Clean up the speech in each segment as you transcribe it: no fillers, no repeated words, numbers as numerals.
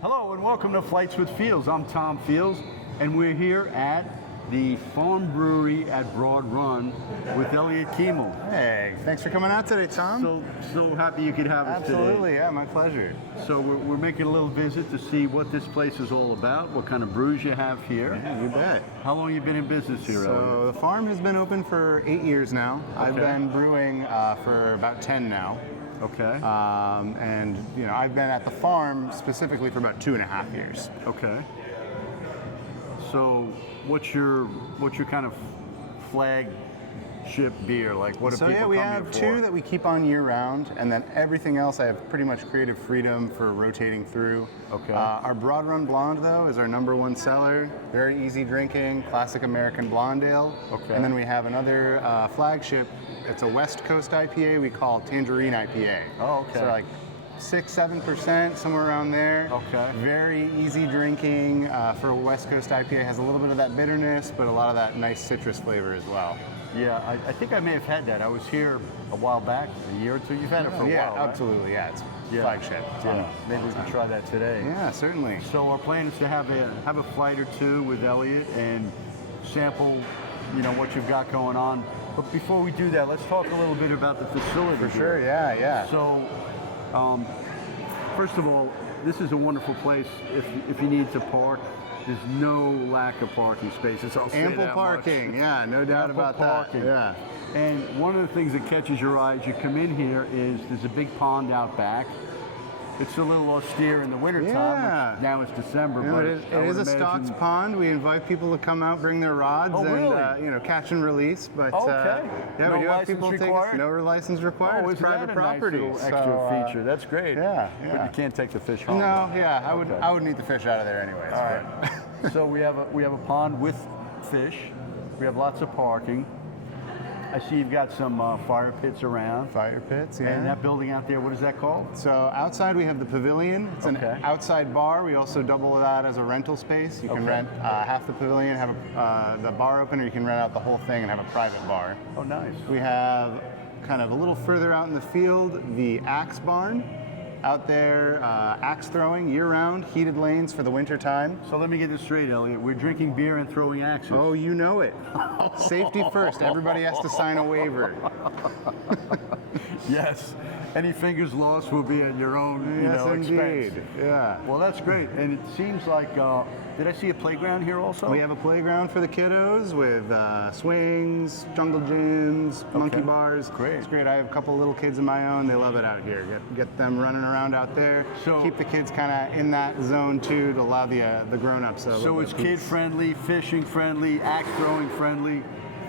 Hello and welcome to Flights with Fields. I'm Tom Fields and we're here at the Farm Brewery at Broad Run with Elliot Kiemel. Hey, thanks for coming out today, Tom. So happy you could have us today. Absolutely, yeah, my pleasure. So we're making a little visit to see what this place is all about, what kind of brews you have here. Yeah, you bet. How long have you been in business here, Elliot? So the farm has been open for 8 years now. Okay. I've been brewing for about 10 now. Okay. And you know, I've been at the farm specifically for about 2.5 years. Okay. So what's your kind of flagship beer? Like what do people come we here have for? 2 that we keep on year round, and then everything else I have pretty much creative freedom for rotating through. Okay. Our Broad Run Blonde though is our #1 seller. Very easy drinking, classic American blonde ale. Okay. And then we have another flagship. It's a West Coast IPA we call Tangerine IPA. Oh, okay. So like 6-7%, somewhere around there. Okay. Very easy drinking for a West Coast IPA. Has a little bit of that bitterness, but a lot of that nice citrus flavor as well. Yeah, I think I may have had that. I was here a while back, a year or two. You've had it for a while, Yeah, right? absolutely. Yeah, it's flagship. It's on Yeah, maybe we can try that today. Yeah, certainly. So our plan is to have a flight or two with Elliot and sample, you know, what you've got going on. But before we do that, let's talk a little bit about the facility. For here. sure, yeah. So, first of all, this is a wonderful place. If you need to park, there's no lack of parking spaces. I'll say Ample that parking, much. yeah, no doubt Ample about parking. that. Yeah. And one of the things that catches your eye as you come in here is there's a big pond out back. It's a little austere in the wintertime. Yeah. Now it's December, You know, but it I is would a imagine- stocks pond. We invite people to come out, bring their rods, Oh, really? and you know, catch and release. But Okay. yeah, No we do have license people take us. required? No license required. Oh, It's isn't private that a property. nice little extra feature? That's great. Yeah, But yeah. you can't take the fish home. No, yeah, Okay. I would need the fish out of there anyways. All right. So we have a pond with fish. We have lots of parking. I see you've got some fire pits around. Fire pits, yeah. And that building out there, what is that called? So outside we have the pavilion. It's Okay. an outside bar. We also double that as a rental space. You can Okay. rent half the pavilion, have the bar open, or you can rent out the whole thing and have a private bar. Oh, nice. We have kind of a little further out in the field, the axe barn. Out there, axe throwing year-round, heated lanes for the winter time. So let me get this straight, Elliot. We're drinking beer and throwing axes. Oh, you know it. Safety first. Everybody has to sign a waiver. Yes. Any fingers lost will be at your own, Yes, expense. indeed. Yeah. Well, that's great. And it seems like, did I see a playground here also? We have a playground for the kiddos with swings, jungle gyms, monkey bars. Great. It's great. I have a couple little kids of my own. They love it out here. Get them running around out there. So- keep the kids kind of in that zone too to allow the grown-ups. So it's kid-friendly, fishing-friendly, axe throwing friendly.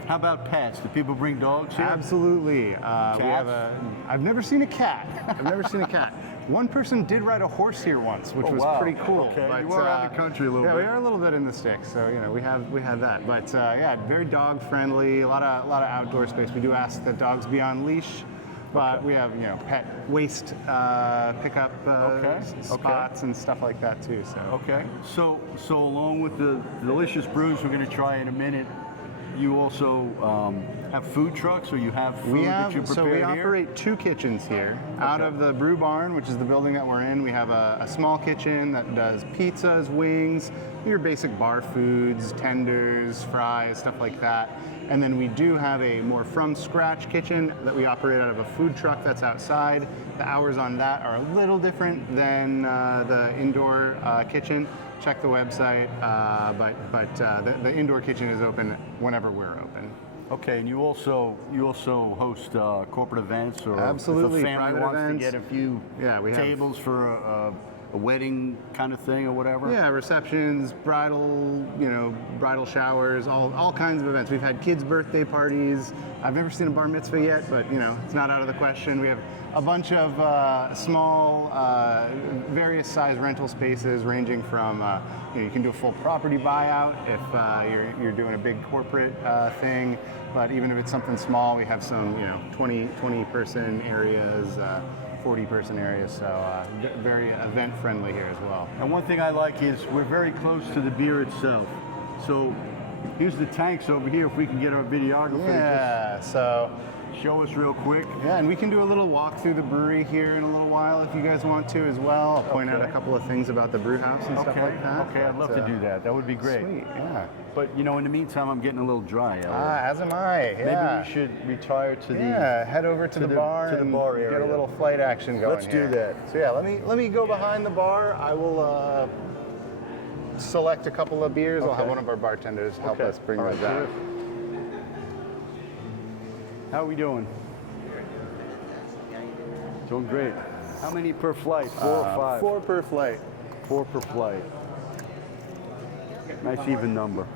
How about pets? Do people bring dogs here? Absolutely. We have Cats? I've never seen a cat. I've never seen a cat. One person did ride a horse here once, which Oh, was wow. pretty cool. Okay, But, you were around the country a little yeah, bit. we are a little bit in the sticks, so you know we have that. But yeah, very dog friendly. A lot of outdoor space. We do ask that dogs be on leash. But we have, pet waste pickup spots and stuff like that too. So Okay. So along with the delicious brews we're going to try in a minute, you also have food trucks, or you have food that you prepare we here? operate 2 kitchens here. Out of the brew barn, which is the building that we're in, we have a small kitchen that does pizzas, wings, your basic bar foods, tenders, fries, stuff like that. And then we do have a more from scratch kitchen that we operate out of a food truck that's outside. The hours on that are a little different than the indoor kitchen. Check the website, but the indoor kitchen is open whenever we're open. Okay, and you also host corporate events, or Absolutely, if a family private wants events. to get a few we have- tables for a wedding kind of thing or whatever. Yeah, receptions, bridal showers, all kinds of events. We've had kids' birthday parties. I've never seen a bar mitzvah yet, but it's not out of the question. We have a bunch of small, various size rental spaces, ranging from you can do a full property buyout if you're doing a big corporate thing. But even if it's something small, we have some 20 person areas. 40-person areas, so very event friendly here as well. And one thing I like is we're very close to the beer itself. So here's the tanks over here. If we can get our videographer. Yeah, so show us real quick. Yeah, and we can do a little walk through the brewery here in a little while if you guys want to as well. I'll point out a couple of things about the brew house and stuff like that. Okay, I'd love to do that. That would be great. Sweet, yeah. But in the meantime, I'm getting a little dry. As am I. Yeah. Maybe we should retire to the head over to the bar and area. Get a little flight action going. Let's do that. So yeah, let me go behind the bar. I will select a couple of beers. I'll have one of our bartenders help us bring those out. How are we doing? Doing great. How many per flight? 4 or 5? 4 per flight. 4 per flight. Nice even number.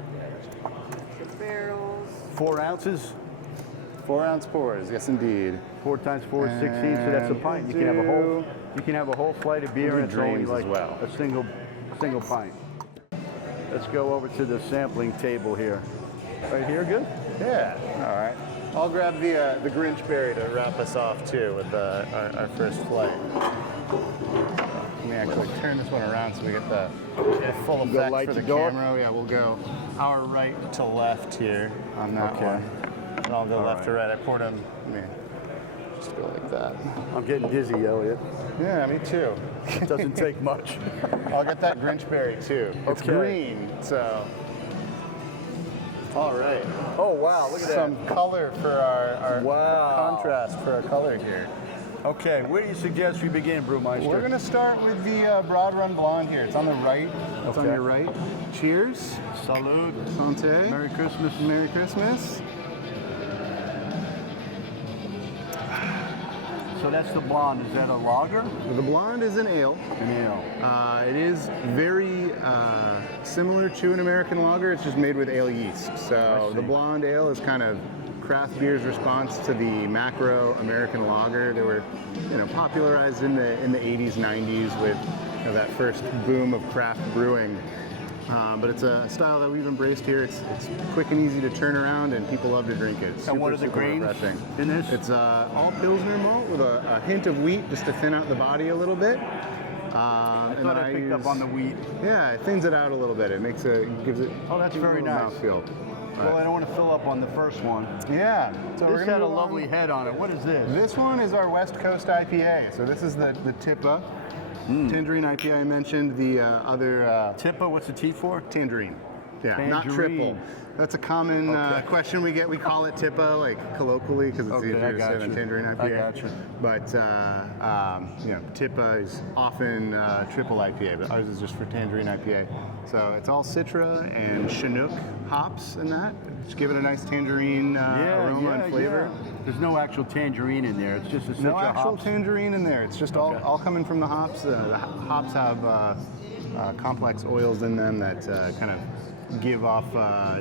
Barrels. 4 ounces? 4 ounce pours, yes indeed. 4 times 4 is 16, so that's a pint. You can have a whole flight of beer and it's only like a single pint. Let's go over to the sampling table here. Right here, good? Yeah. All right. I'll grab the Grinch berry to wrap us off too with our first flight. Let me actually turn this one around so we get the full effect for the camera. Yeah, we'll go our right to left here on that one. And I'll go left to right. I poured them. Just go like that. I'm getting dizzy, Elliot. Yeah, me too. It doesn't take much. I'll get that Grinch berry too. It's green, so. All right. Oh wow, look at that. Some color for our contrast for our color here. Okay, where do you suggest we begin, Brewmaster? We're going to start with the Broad Run Blonde here. It's on the right. It's on your right. Cheers. Salud. Santé. Merry Christmas. Merry Christmas. So that's the blonde. Is that a lager? The blonde is an ale. An ale. It is very similar to an American lager. It's just made with ale yeast. So the blonde ale is kind of craft beer's response to the macro American lager. They were, popularized in the 80s, 90s with that first boom of craft brewing. But it's a style that we've embraced here. It's quick and easy to turn around, and people love to drink it. It's and what are the grains in this? It's all Pilsner malt with a hint of wheat just to thin out the body a little bit. I thought I picked up on the wheat. Yeah, it thins it out a little bit. Gives it. Oh, that's very nice. Mouthfeel. Well, I don't want to fill up on the first one. Yeah. So this had a lovely head on it. What is this? This one is our West Coast IPA. So this is the Tippa. Tangerine IPA I mentioned. The other... Tippa, what's the T for? Tangerine. Yeah, Tangerine. Not triple. That's a common question we get. We call it Tippa, like colloquially, because it's easier to say than Tangerine IPA. I gotcha. But Tippa is often triple IPA, but ours is just for Tangerine IPA. So it's all Citra and Chinook hops in that. Just give it a nice tangerine aroma and flavor. Yeah. There's no actual tangerine in there. It's just a Citra No actual hops. tangerine in there. It's just all coming from the hops. The hops have complex oils in them that kind of give off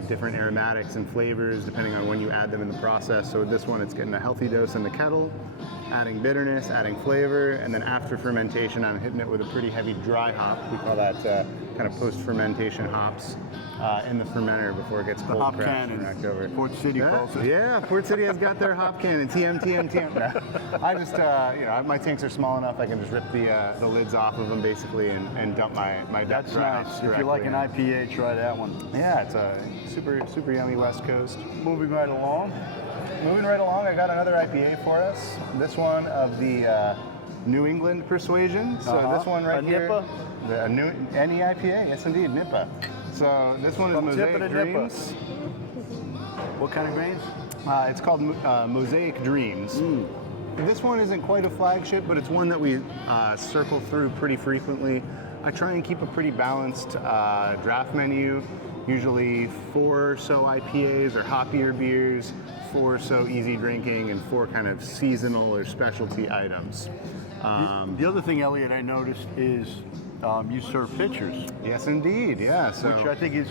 different aromatics and flavors depending on when you add them in the process. So with this one, it's getting a healthy dose in the kettle, adding bitterness, adding flavor, and then after fermentation, I'm hitting it with a pretty heavy dry hop. We call that kind of post-fermentation hops in the fermenter before it gets cold. The hop pressed cannon. and over. Port City calls it. Yeah, Port City has got their hop cannon. TM. I just, my tanks are small enough. I can just rip the lids off of them basically and dump my That's dry nice. hops If you like an directly in. IPA, try that one. Yeah, it's a super yummy West Coast. Moving right along. I got another IPA for us. This one of the New England persuasion. So this one right here. Nippa? The NE IPA, yes indeed, Nippa. So this one is From Mosaic Tippa to Dreams. What kind of grains? It's called Mosaic Dreams. This one isn't quite a flagship, but it's one that we circle through pretty frequently. I try and keep a pretty balanced draft menu. Usually 4 or so IPAs or hoppier beers, 4 or so easy drinking, and 4 kind of seasonal or specialty items. The other thing, Elliot, I noticed is you serve pitchers. Yes, indeed. Yeah. So which I think is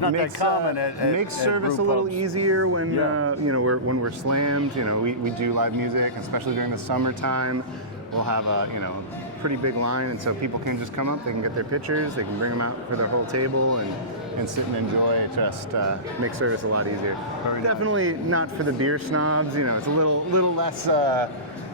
not that common at makes at service brew a little pubs. easier when when we're slammed. We do live music, especially during the summertime. We'll have a pretty big line, and so people can just come up. They can get their pitchers. They can bring them out for their whole table and sit and enjoy. It just makes service a lot easier. Very Definitely not for the beer snobs. It's a little less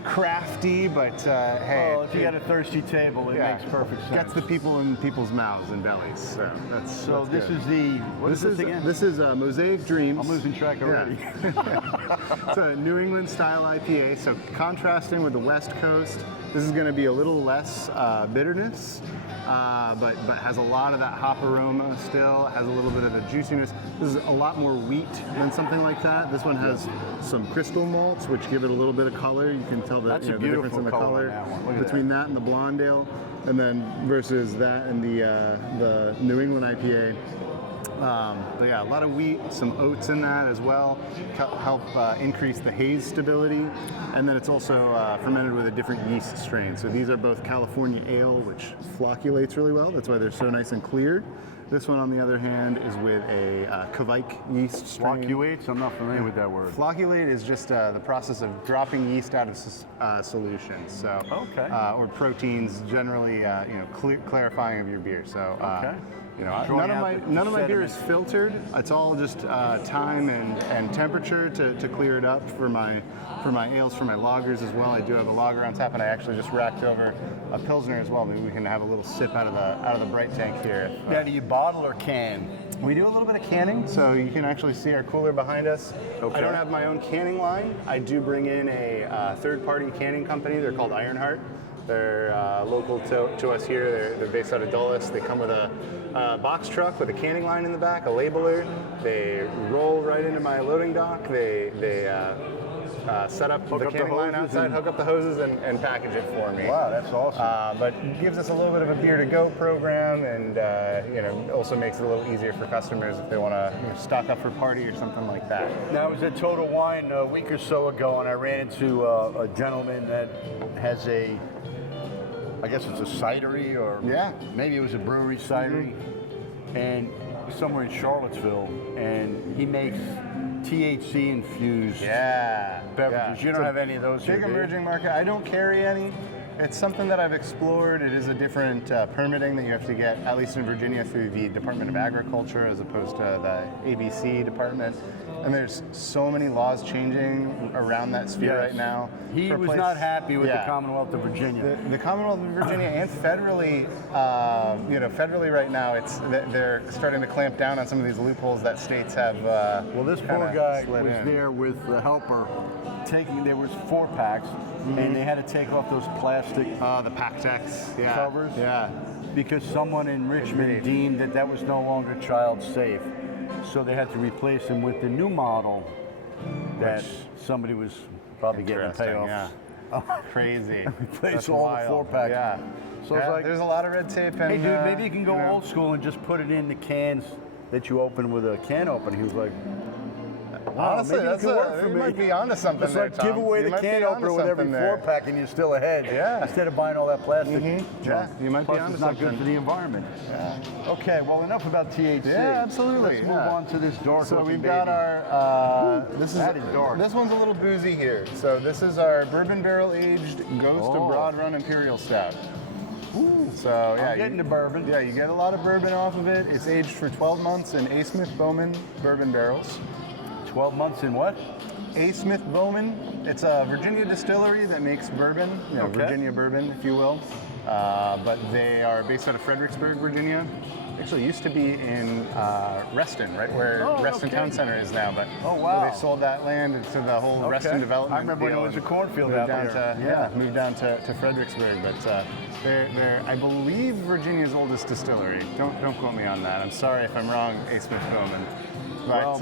crafty, but hey. Well, if you got a thirsty table, it makes perfect sense. Gets the people in people's mouths and bellies. So that's this good. is the, what is this again? This is Mosaic Dreams. I'm losing track already. It's a New England style IPA, so contrasting with the West Coast, this is going to be a little less bitterness, but has a lot of that hop aroma still, has a little bit of the juiciness. This is a lot more wheat than something like that. This one has some crystal malts, which give it a little bit of color. You can tell the difference in the color between that and the blonde ale, and then versus that and the New England IPA. But yeah, a lot of wheat, some oats in that as well, help increase the haze stability. And then it's also fermented with a different yeast strain. So these are both California ale, which flocculates really well. That's why they're so nice and cleared. This one, on the other hand, is with a Kvike yeast strain. Flocculates? I'm not familiar with that word. Flocculate is just the process of dropping yeast out of solutions. So, or proteins, generally, clarifying of your beer. So, none of my beer is filtered. It's all just time and temperature to clear it up for my ales, for my lagers as well. I do have a lager on tap, and I actually just racked over a Pilsner as well. Maybe we can have a little sip out of the bright tank here. Now, do you bottle or can? We do a little bit of canning, so you can actually see our cooler behind us. I don't have my own canning line. I do bring in a third-party canning company. They're called Ironheart. They're local to us here. They're based out of Dulles. They come with a box truck with a canning line in the back, a labeler. They roll right into my loading dock. They set up the canning line outside, hook up the hoses, and package it for me. Wow, that's awesome. But gives us a little bit of a beer-to-go program, and also makes it a little easier for customers if they want to stock up for a party or something like that. Now, I was at Total Wine a week or so ago, and I ran into a gentleman that has I guess it's a cidery, or maybe it was a brewery cidery, and somewhere in Charlottesville, and he makes THC infused beverages. You don't have any of those here, big emerging market. I don't carry any. It's something that I've explored. It is a different permitting that you have to get, at least in Virginia, through the Department of Agriculture as opposed to the ABC department. And there's so many laws changing around that sphere right now. He was not happy with the Commonwealth of Virginia. The Commonwealth of Virginia and federally, federally right now, they're starting to clamp down on some of these loopholes that states have. Well, this poor guy was there with the helper. There was 4 packs, and they had to take off those plastic the Pactex covers. Because someone in Richmond deemed that was no longer child safe. So they had to replace them with the new model that somebody was probably getting a payoff. Crazy. Replace all the 4-packs. So it's like, there's a lot of red tape. And, hey, dude, maybe you can go old school and just put it in the cans that you open with a can opener. He was like, honestly, you might be onto something. It's like give away the can opener with every 4-pack, and you're still ahead. Instead of buying all that plastic junk. You might be onto something. It's not good for the environment. Okay, well, enough about THC. Yeah, absolutely. Let's move on to this dark. So we've got our. That is dark. This one's a little boozy here. So this is our bourbon barrel aged Ghost of Broad Run Imperial Stout. So I'm getting the bourbon. Yeah, you get a lot of bourbon off of it. It's aged for 12 months in A. Smith Bowman bourbon barrels. 12 months in what? A. Smith Bowman. It's a Virginia distillery that makes bourbon, Virginia bourbon, if you will. But they are based out of Fredericksburg, Virginia. Actually used to be in Reston, right where Reston Town Center is now. But they sold that land to the whole Reston development. I remember when it was a cornfield out there. Moved down to Fredericksburg. But they're, I believe, Virginia's oldest distillery. Don't quote me on that. I'm sorry if I'm wrong, A. Smith Bowman. But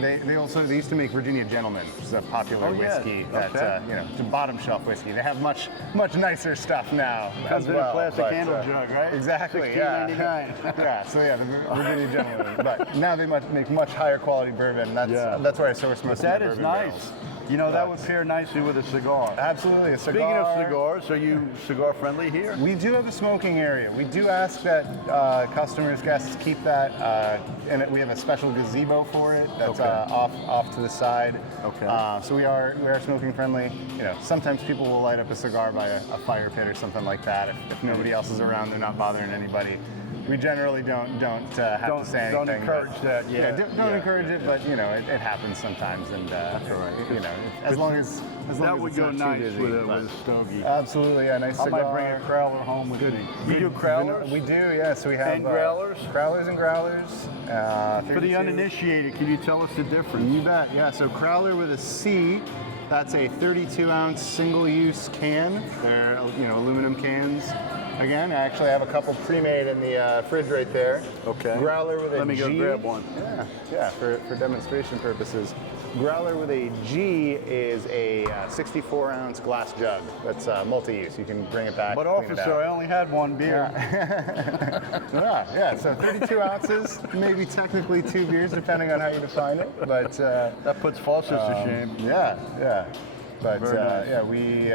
they used to make Virginia Gentleman, which is a popular whiskey that's it's a bottom shelf whiskey. They have much nicer stuff now. Comes in a plastic handle jug, right? Exactly. $16.99. So the Virginia Gentleman. But now they make much higher quality bourbon. That's where I source most of my bourbon nice. barrels. That would pair nicely with a cigar. Absolutely, a cigar. Speaking of cigars, are you cigar friendly here? We do have a smoking area. We do ask that customers, guests keep that, and we have a special gazebo for it that's off to the side. So we are smoking friendly. Sometimes people will light up a cigar by a fire pit or something like that. If nobody else is around, they're not bothering anybody. we generally don't have to say anything. Don't encourage that. Yeah, don't encourage it, but it happens sometimes, and that's all right. As long as that would it's go not nice too busy, with a stogie. Absolutely, yeah, nice I cigar. might bring a growler home with me. You do growlers? We do, yeah. So we have and growlers. Growlers and growlers. For the uninitiated, can you tell us the difference? You bet. Yeah. So growler with a C. That's a 32-ounce single-use can. They're aluminum cans. Again, I actually have a couple pre-made in the fridge right there. Okay. Growler with a G. Let me go grab one. Yeah, for demonstration purposes. Growler with a G is a 64-ounce glass jug. That's multi-use. You can bring it back. But officer, I only had one beer. Yeah. So 32 ounces, maybe technically 2 beers, depending on how you define it. But that puts faucets to shame. Yeah. But nice. yeah, we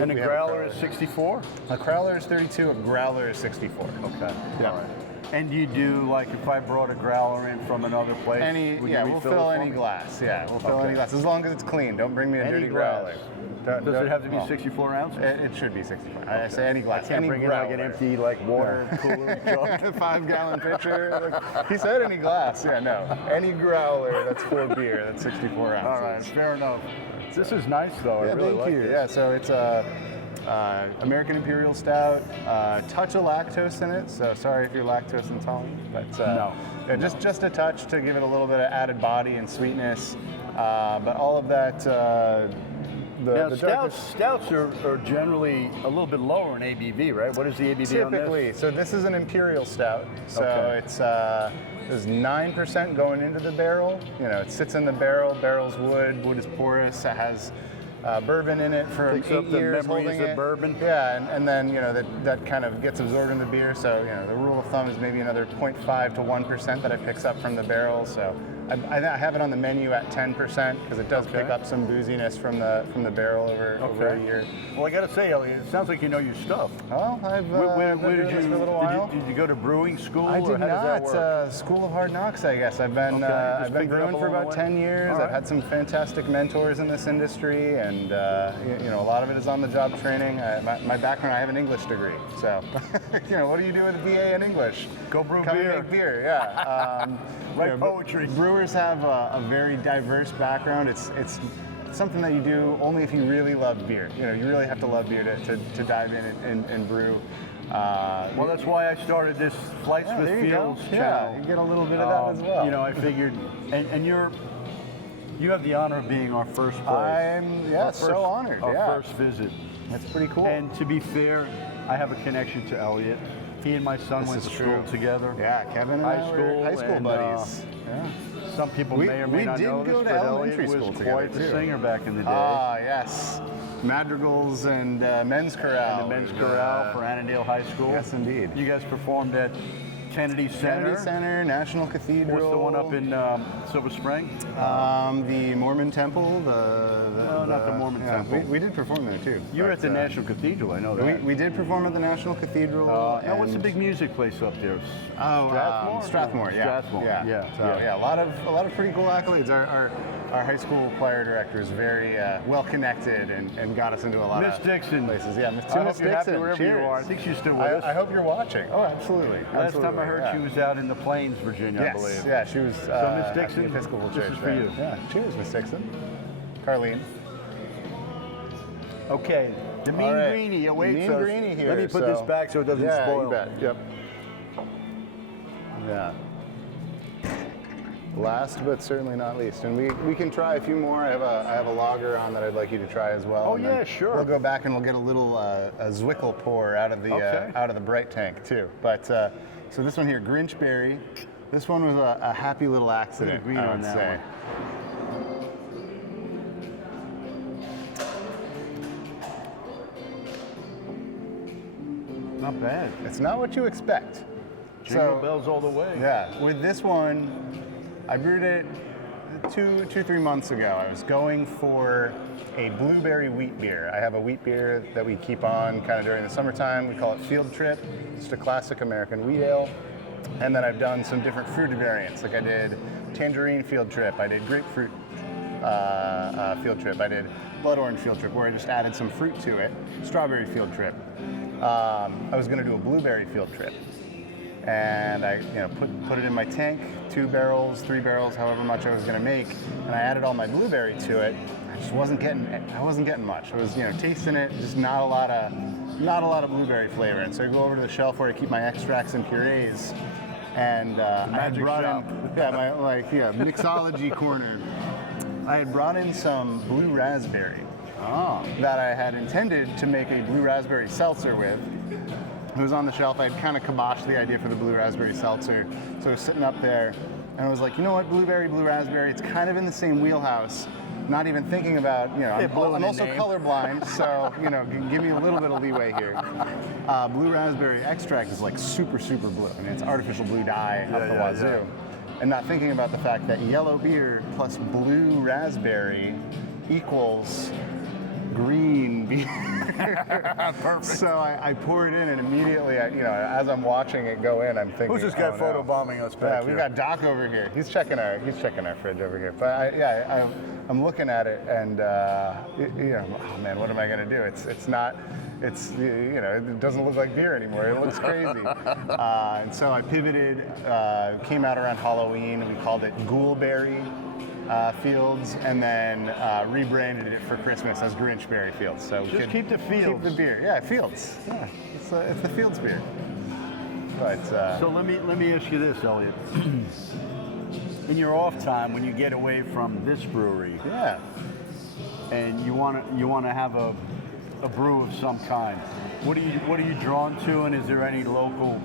and the growler is 64. A growler is 32. A growler is 64. Okay. Yeah. All right. And you do, like, if I brought a growler in from another place, we'll fill any glass. Yeah, we'll fill any glass as long as it's clean. Don't bring me a dirty growler. Does it have to be 64 ounces? It should be 64. I say any glass. I can't bring in like an empty water cooler jug. 5-gallon pitcher. He said any glass. Yeah, no. Any growler that's for beer. That's 64 ounces. All right, fair enough. This is nice though. I really like it. Yeah, so it's American Imperial Stout, touch of lactose in it. So sorry if you're lactose intolerant, but no. Just a touch to give it a little bit of added body and sweetness. But all of that. Stouts are generally a little bit lower in ABV, right? What is the ABV on this? Typically, so this is an Imperial Stout. So it's there's 9% going into the barrel. It sits in the barrel. Barrel's wood. Wood is porous. It has bourbon in it for 8 years, holding it. Bourbon. Yeah, and then that kind of gets absorbed in the beer. So the rule of thumb is maybe another 0.5 to 1% that it picks up from the barrel. So I have it on the menu at 10% because it does pick up some booziness from the barrel over a year. Well, I got to say, Elliot, it sounds like you know your stuff. Well, I've been doing this for a little while. Did you go to brewing school? I did how does not. that work? School of Hard Knocks, I guess. I've been brewing for about 10 years. Right. I've had some fantastic mentors in this industry, and a lot of it is on-the-job training. My background, I have an English degree, so what do you do with a BA in English? Go brew Come beer. And make beer, yeah. Write poetry. Brewers have a very diverse background. It's something that you do only if you really love beer. You really have to love beer to dive in and brew. Well, that's why I started this Flights with Fields channel. Yeah, you get a little bit of that as well. I figured, and you have the honor of being our first place. I'm so honored. Our first visit. That's pretty cool. And to be fair, I have a connection to Elliot. He and my son went to school together. Yeah, Kevin and I were high school buddies. Some people may or may not know this, but Elliot was quite the singer back in the day. Ah, yes. Madrigals and Men's Chorale. And the Men's Chorale for Annandale High School. Yes, indeed. You guys performed at Kennedy Center. National Cathedral. What's the one up in Silver Spring? The Mormon Temple. No, not the Mormon Temple. We did perform there too. You were at the National Cathedral, I know that. We did perform at the National Cathedral. Now, what's the big music place up there? Strathmore. Yeah. Strathmore. Yeah. A lot of pretty cool accolades. Our high school choir director is very well connected and got us into a lot of Dixon. places. Yeah, I hope you're happy wherever you are. I think she's still with us. I hope you're watching. Oh, absolutely. Last time I heard she was out in the Plains, Virginia, I believe. Yeah, she was so Miss Dixon, at the Episcopal Church. This is for you. Yeah, cheers, Miss Dixon. Carlene. Okay, the Mean Greenie awaits us. Greenie here. Let me put this back so it doesn't spoil. You bet. Yep. Yeah. Last but certainly not least, and we can try a few more. I have a lager on that I'd like you to try as well. Oh yeah, sure. We'll go back and we'll get a little a Zwickel pour out of the bright tank too. But so this one here, Grinch Berry. This one was a happy little accident. Green I on would that say. One. Not bad. It's not what you expect. Jingle bells all the way. Yeah. With this one, I brewed it 3 months ago. I was going for a blueberry wheat beer. I have a wheat beer that we keep on kind of during the summertime. We call it Field Trip. It's a classic American wheat ale. And then I've done some different fruit variants. Like I did tangerine Field Trip. I did grapefruit Field Trip. I did blood orange Field Trip where I just added some fruit to it. Strawberry Field Trip. I was going to do a blueberry Field Trip. and I put it in my tank, 2 barrels, 3 barrels, however much I was going to make, and I added all my blueberry to it. I just wasn't getting much. I was tasting it, just not a lot of blueberry flavor. And so I go over to the shelf where I keep my extracts and purees, and I had brought in my mixology corner. I had brought in some blue raspberry that I had intended to make a blue raspberry seltzer with. It was on the shelf. I had kind of kiboshed the idea for the blue raspberry seltzer. So I was sitting up there, and I was like, you know what, blueberry, blue raspberry, it's kind of in the same wheelhouse. Not even thinking about, I'm also colorblind, so, give me a little bit of leeway here. Blue raspberry extract is like super, super blue. I mean, it's artificial blue dye up the wazoo. Yeah. And not thinking about the fact that yellow beer plus blue raspberry equals green beer. Perfect. So I pour it in, and immediately, as I'm watching it go in, I'm thinking, who's this guy photobombing us back here? We've got Doc over here. He's checking our fridge over here. But I'm looking at it, and oh man, what am I gonna do? It doesn't look like beer anymore. It looks crazy. And so I pivoted, came out around Halloween. We called it Ghoulberry Fields, and then rebranded it for Christmas as Grinchberry Fields. So just keep the Fields. Keep the beer. Yeah, Fields. Yeah, it's the Fields beer. But so let me ask you this, Elliot. In your off time, when you get away from this brewery, and you want to have a brew of some kind, what are you drawn to, and is there any local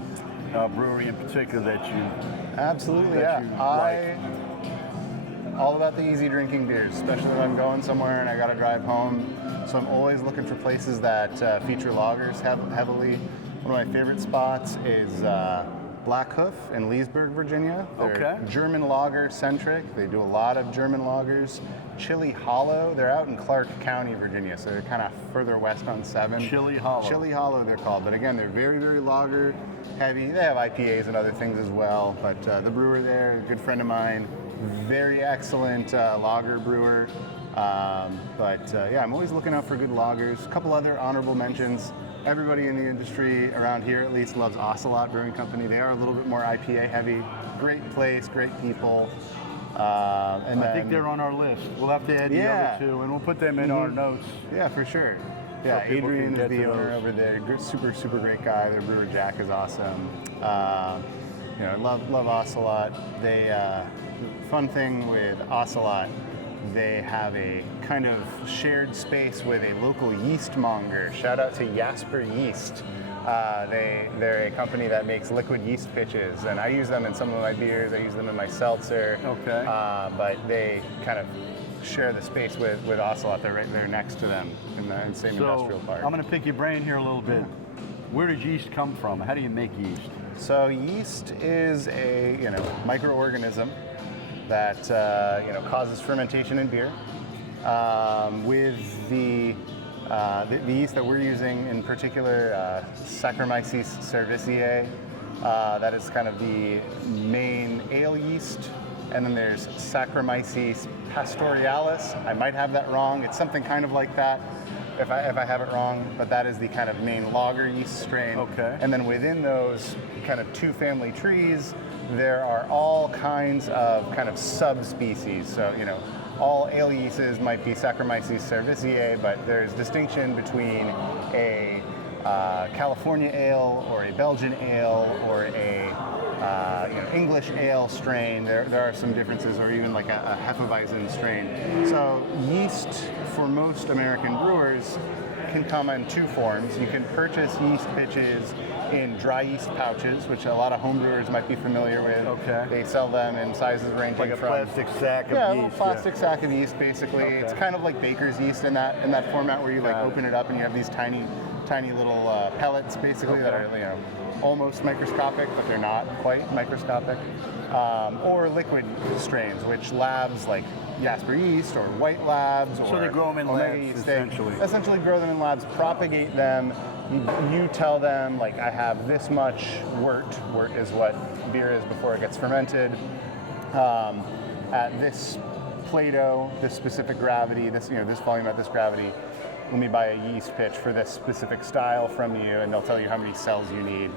brewery in particular that you absolutely like? All about the easy drinking beers, especially when I'm going somewhere and I got to drive home. So I'm always looking for places that feature lagers heavily. One of my favorite spots is Black Hoof in Leesburg, Virginia. They're German lager centric. They do a lot of German lagers. Chili Hollow, they're out in Clark County, Virginia, so they're kind of further west on 7. Chili Hollow They're called, but again, they're very, very lager heavy. They have IPAs and other things as well, but the brewer there, a good friend of mine, very excellent lager brewer. I'm always looking out for good lagers. A couple other honorable mentions. Everybody in the industry, around here at least, loves Ocelot Brewing Company. They are a little bit more IPA heavy. Great place, great people. I think they're on our list. We'll have to add the other two, and we'll put them in our notes. Yeah, for sure. Yeah, so Adrian is the owner over there. Super, super great guy. Their brewer Jack is awesome. Love Ocelot. They fun thing with Ocelot, they have a kind of shared space with a local yeast monger. Shout out to Yasper Yeast. They're a company that makes liquid yeast pitches, and I use them in some of my beers. I use them in my seltzer. Okay. But they kind of share the space with Ocelot. They're right there next to them in the same industrial park. I'm going to pick your brain here a little bit. Where does yeast come from? How do you make yeast? So yeast is a microorganism that causes fermentation in beer. With the yeast that we're using in particular, Saccharomyces cerevisiae, that is kind of the main ale yeast. And then there's Saccharomyces pastoralis. I might have that wrong. It's something kind of like that, if I have it wrong, but that is the kind of main lager yeast strain. Okay. And then within those kind of 2 family trees, there are all kinds of kind of subspecies. So, all ale yeasts might be Saccharomyces cerevisiae, but there's distinction between a California ale or a Belgian ale or a English ale strain. There are some differences, or even like a Hefeweizen strain. So yeast, for most American brewers, can come in 2 forms. You can purchase yeast pitches in dry yeast pouches, which a lot of home brewers might be familiar with. Okay. They sell them in sizes ranging like a from plastic sack of a yeast. Plastic sack of yeast, basically. Okay. It's kind of like baker's yeast in that format, where you open it up and you have these tiny little pellets, basically, that are almost microscopic, but they're not quite microscopic. Or liquid strains, which labs like Yasper yeast or White Labs, or so they grow them in Omega labs, yeast, essentially. they essentially grow them in labs, propagate them. You tell them, like, I have this much wort is what beer is before it gets fermented, at this Plato, this specific gravity, this volume at this gravity, let me buy a yeast pitch for this specific style from you, and they'll tell you how many cells you need,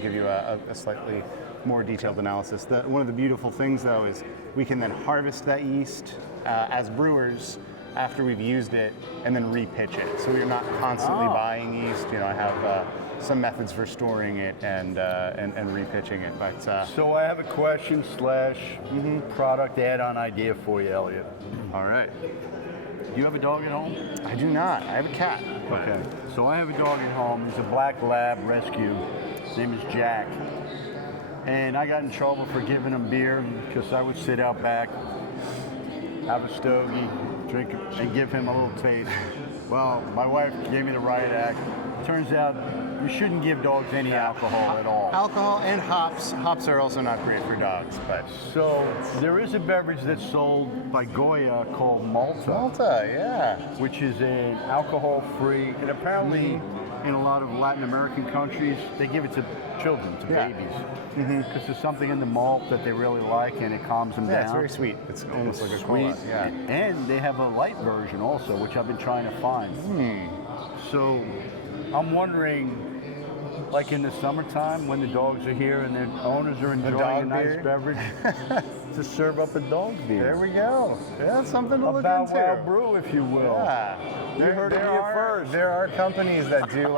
give you a slightly more detailed analysis. One of the beautiful things, though, is we can then harvest that yeast as brewers after we've used it and then repitch it. So we're not constantly buying yeast. I have some methods for storing it and repitching it. But so I have a question / product add-on idea for you, Elliot. all right. Do you have a dog at home? I do not. I have a cat. Okay. So I have a dog at home. He's a black lab rescue. His name is Jack. And I got in trouble for giving him beer because I would sit out back, have a stogie, drink it, and give him a little taste. Well, my wife gave me the riot act. Turns out you shouldn't give dogs any alcohol at all. Alcohol and hops. Hops are also not great for dogs, but So there is a beverage that's sold by Goya called Malta, Malta, yeah. which is an alcohol-free, and apparently in a lot of Latin American countries, they give it to children, to babies. Because there's something in the malt that they really like, and it calms them down. It's very sweet. It's almost like a Sweet. cola. Yeah. And they have a light version also, which I've been trying to find. So I'm wondering, like in the summertime when the dogs are here and their owners are enjoying dog a nice beer. beverage, to serve up a dog beer. There we go. Yeah, that's something to look Bow into. Wow Brew, if you will. Yeah. You heard it here first. There are companies that do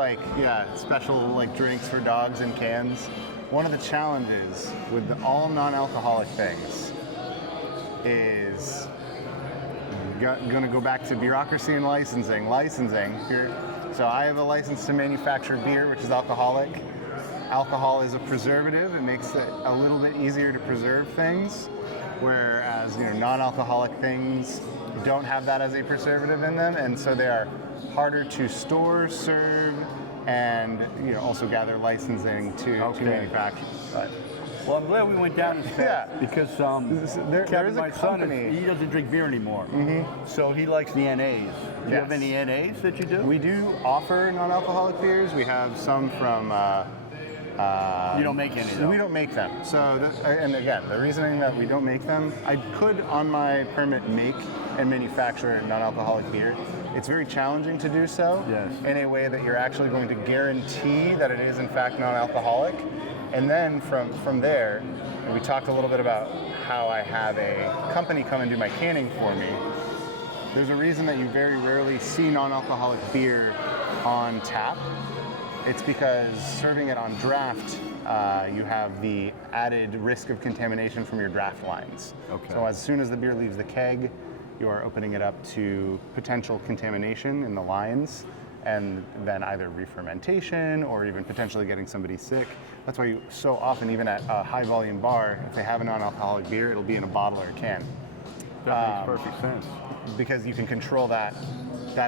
special drinks for dogs in cans. One of the challenges with all non-alcoholic things is going to go back to bureaucracy and licensing. So I have a license to manufacture beer, which is alcoholic. Alcohol is a preservative. It makes it a little bit easier to preserve things, whereas non-alcoholic things don't have that as a preservative in them, and so they are harder to store, serve, and also gather licensing to manufacture. But Well, I'm glad we went down this path because there is a my son, company. he doesn't drink beer anymore, so he likes the NAs. Do you have any NAs that you do? We do offer non-alcoholic beers. We have some from. You don't make any, though. We don't make them. So, and again, the reasoning that we don't make them, I could on my permit make and manufacture a non-alcoholic beer. It's very challenging to do so in a way that you're actually going to guarantee that it is in fact non-alcoholic. And then from there, we talked a little bit about how I have a company come and do my canning for me. There's a reason that you very rarely see non-alcoholic beer on tap. It's because serving it on draft, you have the added risk of contamination from your draft lines. Okay. So as soon as the beer leaves the keg, you are opening it up to potential contamination in the lines, and then either re-fermentation or even potentially getting somebody sick. That's why you so often, even at a high volume bar, if they have a non-alcoholic beer, it'll be in a bottle or a can. That makes perfect sense. Because you can control that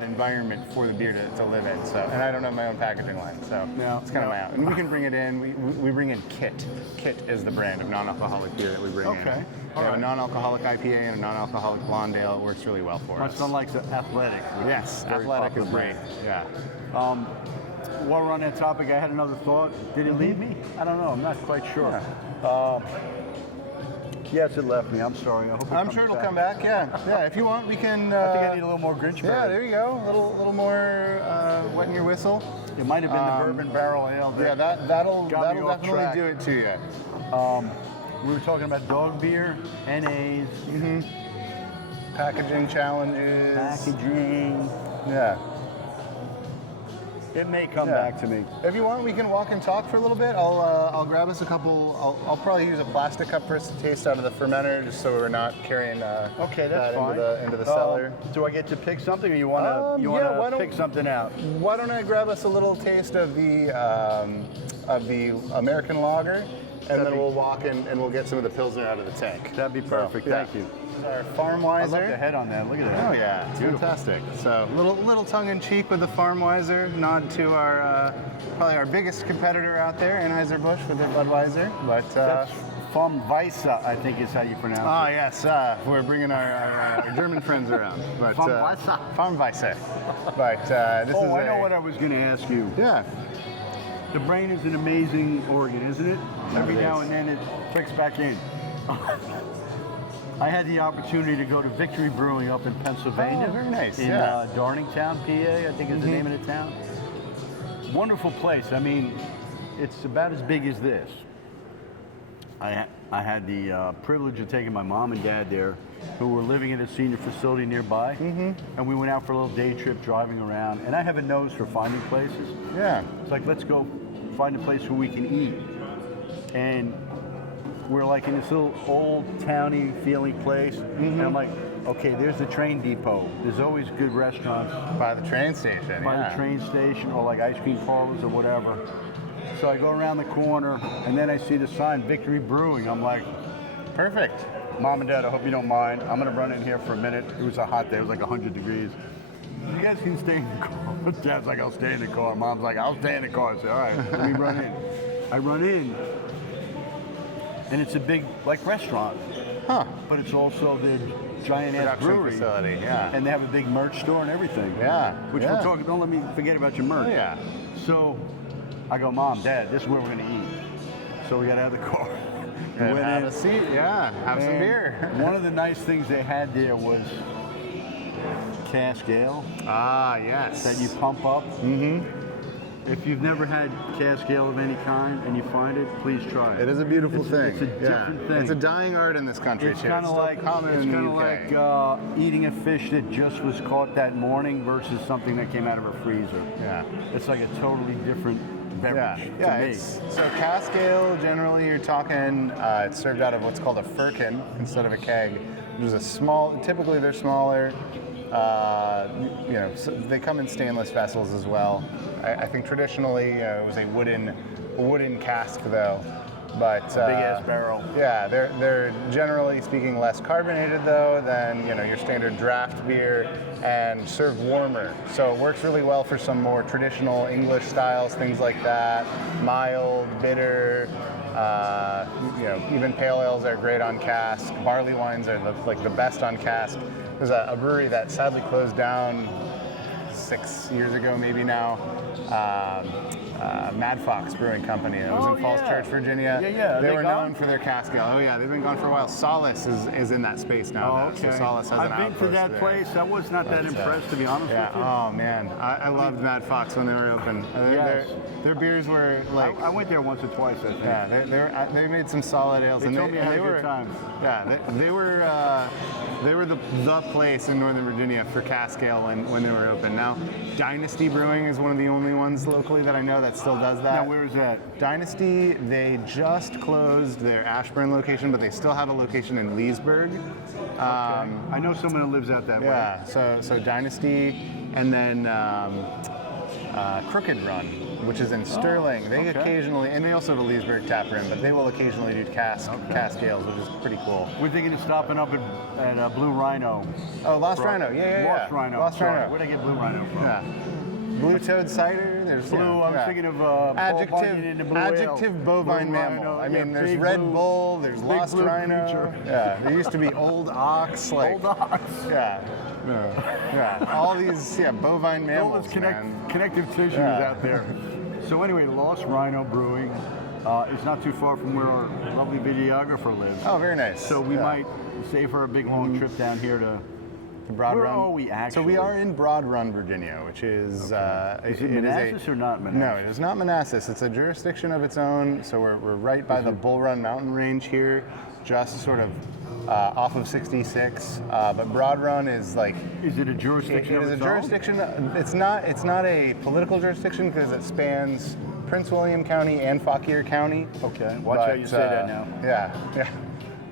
environment for the beer to live in. So, and I don't have my own packaging line, so it's kind of my own. And we can bring it in. We bring in Kit. Kit is the brand of non-alcoholic beer that we bring in. Okay. We have a non-alcoholic IPA and a non-alcoholic blonde ale. It works really well for My us. son likes the Athletic. Yes, very Athletic is popular great. brand. Yeah. While we're on that topic, I had another thought. Did it leave me? I don't know. I'm not quite sure. Yes, it left me. I'm sorry. I hope I'm sure it'll come back. Yeah. If you want, we can. I think I need a little more Grinchberry. Yeah, there you go. A little more wet in your whistle. It might have been the bourbon barrel ale. Yeah, that'll got me off definitely track. do it to you. We were talking about dog beer, NAs, Packaging challenges. packaging. Yeah. It may come back to me. If you want, we can walk and talk for a little bit. I'll grab us a couple. I'll probably use a plastic cup for us to taste out of the fermenter, just so we're not carrying Okay, that's that fine. into the cellar. Do I get to pick something, or you want to pick something out? Why don't I grab us a little taste of the American lager, and then we'll walk and we'll get some of the Pilsner out of the tank. That'd be perfect. Thank you. Our Farmweiser. I love the head on that. Look at that. Oh yeah, it's fantastic. So little tongue-in-cheek with the Farmweiser, nod to our probably our biggest competitor out there, Anheuser-Busch with their Budweiser. But That's Farm Weisse, I think is how you pronounce it. yes, we're bringing our German friends around. But Farmweiser. But this is I know what I was going to ask you. Yeah. The brain is an amazing organ, isn't it? Every now and then it tricks back in. I had the opportunity to go to Victory Brewing up in Pennsylvania. Oh, very nice. In Yeah. Darningtown, PA, I think is the name of the town. Wonderful place. I mean, it's about as big as this. I had the privilege of taking my mom and dad there, who were living in a senior facility nearby, and we went out for a little day trip driving around. And I have a nose for finding places. Yeah. It's like, let's go find a place where we can eat. And we're like in this little old towny feeling place, and I'm like, okay, there's the train depot. There's always good restaurants By the train station. by yeah. the train station, or like ice cream parlors or whatever. So I go around the corner, and then I see the sign, Victory Brewing. I'm like, Perfect. Mom and Dad, I hope you don't mind. I'm gonna run in here for a minute. It was a hot day, it was like 100 degrees. You guys can stay in the car. Dad's like, I'll stay in the car. Mom's like, I'll stay in the car. I say, all right, let me run in. I run in, and it's a big, like, restaurant, but it's also the giant ass Production brewery. facility, yeah. And they have a big merch store and everything. Yeah, Which yeah. we're talking, don't let me forget about your merch. Oh, yeah. So I go, Mom, Dad, this is where we're gonna eat. So we got out of the car. We And went have in, a seat, yeah. Have some and beer. One of the nice things they had there was cask ale Ah, yes. that you pump up. If you've never had cask ale of any kind and you find it, please try it. It is a beautiful thing. It's a different thing. It's a dying art in this country It's too. kind of still like common in the UK. eating a fish that just was caught that morning versus something that came out of a freezer. Yeah. It's like a totally different beverage to me. So cask ale, generally you're talking, it's served out of what's called a firkin instead of a keg, which is a small, typically they're smaller. So they come in stainless vessels as well. I think traditionally it was a wooden cask though. But Big ass barrel. Yeah, they're generally speaking less carbonated though than your standard draft beer, and served warmer. So it works really well for some more traditional English styles, things like that. Mild, bitter. Even pale ales are great on cask. Barley wines are the best on cask. There's a brewery that sadly closed down 6 years ago, maybe now. Mad Fox Brewing Company. It was in Falls Church, Virginia. Yeah. They were known for their cask ale. Oh yeah, they've been gone for a while. Solace is in that space now. Okay. So Solace has an I've been to outpost that there. place. I was not that impressed, to be honest with you. Oh man, I loved Mad Fox when they were open. Yes. Their beers were like. I went there once or twice, I think. Yeah, they made some solid ales. They told me I had a good time. Yeah, they were the place in Northern Virginia for cask ale when they were open. Now, Dynasty Brewing is one of the only ones locally that I know that still does that. Now, where is that? Dynasty, they just closed their Ashburn location, but they still have a location in Leesburg. I know someone who lives out that way. Yeah, so Dynasty, and then Crooked Run, which is in Sterling. They occasionally, and they also have a Leesburg tap room, but they will occasionally do cask ales, which is pretty cool. We're thinking of stopping up at Blue Rhino. Oh, Lost Rhino, yeah. Lost Rhino. Lost Sorry, Rhino. where'd I get Blue Rhino from? Yeah. Blue Toad Cider. There's Blue, I'm thinking of adjective bovine Blue mammal. Rhino, I mean, there's big Red blue- Bull, there's big Lost blue Rhino. creature. Yeah, there used to be Old Ox. Old Ox. Yeah. All these, bovine All mammals, those man. connective tissues out there. So anyway, Lost Rhino Brewing is not too far from where our lovely videographer lives. Oh, very nice. So we might save her a big long trip down here to Broad Where Run. are we actually? So we are in Broad Run, Virginia, which is Is it Manassas or not Manassas? No, it is not Manassas. It's a jurisdiction of its own. So we're right by the Bull Run mountain range here, just sort of off of 66. But Broad Run is like. Is it a jurisdiction? It is a jurisdiction. It's not a political jurisdiction because it spans Prince William County and Fauquier County. Okay. Watch how you say that now. Yeah.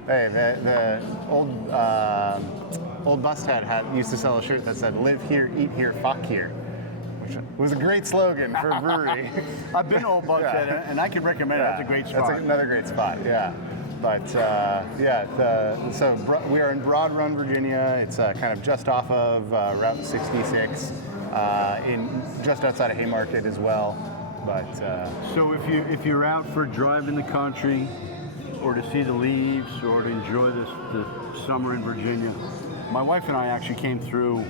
Hey, the old Busthead used to sell a shirt that said "Live here, eat here, fuck here," which was a great slogan for a brewery. I've been to Old Buckhead, and I can recommend it. That's a great spot. That's another great spot. Yeah. But so we are in Broad Run, Virginia. It's kind of just off of Route 66, just outside of Haymarket as well. But So if you're out for a drive in the country, or to see the leaves, or to enjoy the summer in Virginia, my wife and I actually came through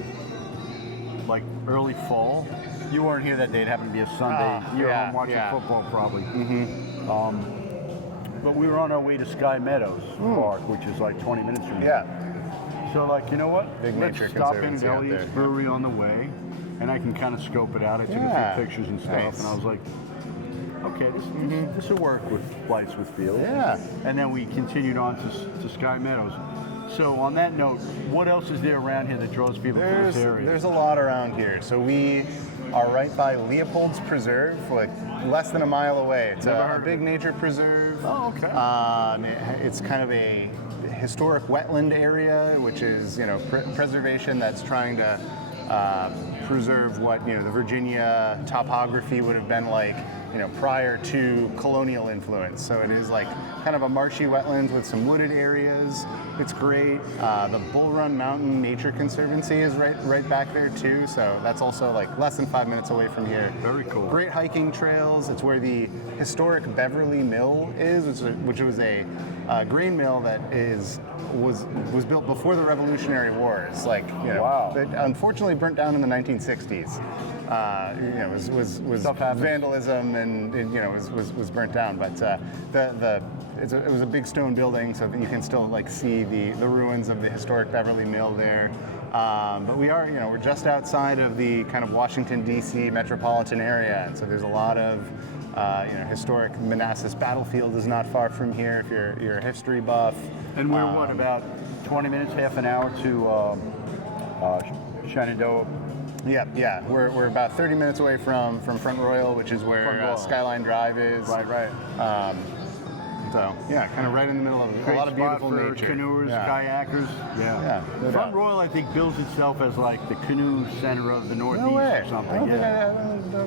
like early fall. You weren't here that day. It happened to be a Sunday. You were home watching football probably. but we were on our way to Sky Meadows Park, which is like 20 minutes from here. Yeah. So like, you know what? Big Let's nature stop in conservancy out Elliot's there. Brewery on the way, and I can kind of scope it out. I took Yeah. a few pictures and stuff, Nice. and I was like, okay, this will work with Flights with Fields. Yeah. And then we continued on to Sky Meadows. So on that note, what else is there around here that draws people to this area? There's a lot around here. So we are right by Leopold's Preserve, like less than a mile away. It's a big nature preserve. Oh, okay. It's kind of a historic wetland area, which is, you know, preservation that's trying to preserve what, you know, the Virginia topography would have been like, you know, prior to colonial influence. So it is like kind of a marshy wetlands with some wooded areas. It's great. The Bull Run Mountain Nature Conservancy is right back there too. So that's also like less than 5 minutes away from here. Very cool. Great hiking trails. It's where the historic Beverly Mill is, which was a grain mill that was built before the Revolutionary Wars. Like, you know, wow. It unfortunately burnt down in the 1960s. You know, was vandalism and you know was burnt down. But it was a big stone building, so that you can still like see the ruins of the historic Beverly Mill there. But we're just outside of the kind of Washington D.C. metropolitan area, and so there's a lot of historic Manassas battlefield is not far from here if you're a history buff. And we're what, about 20 minutes, half an hour to Shenandoah? Yeah. We're about 30 minutes away from Front Royal, which is where Skyline Drive is. Right. So yeah, kind of right in the middle of a lot of beautiful for nature. Canoers, kayakers. Yeah. No Front doubt. Royal, I think, bills itself as like the canoe center of the Northeast No way. or something. I don't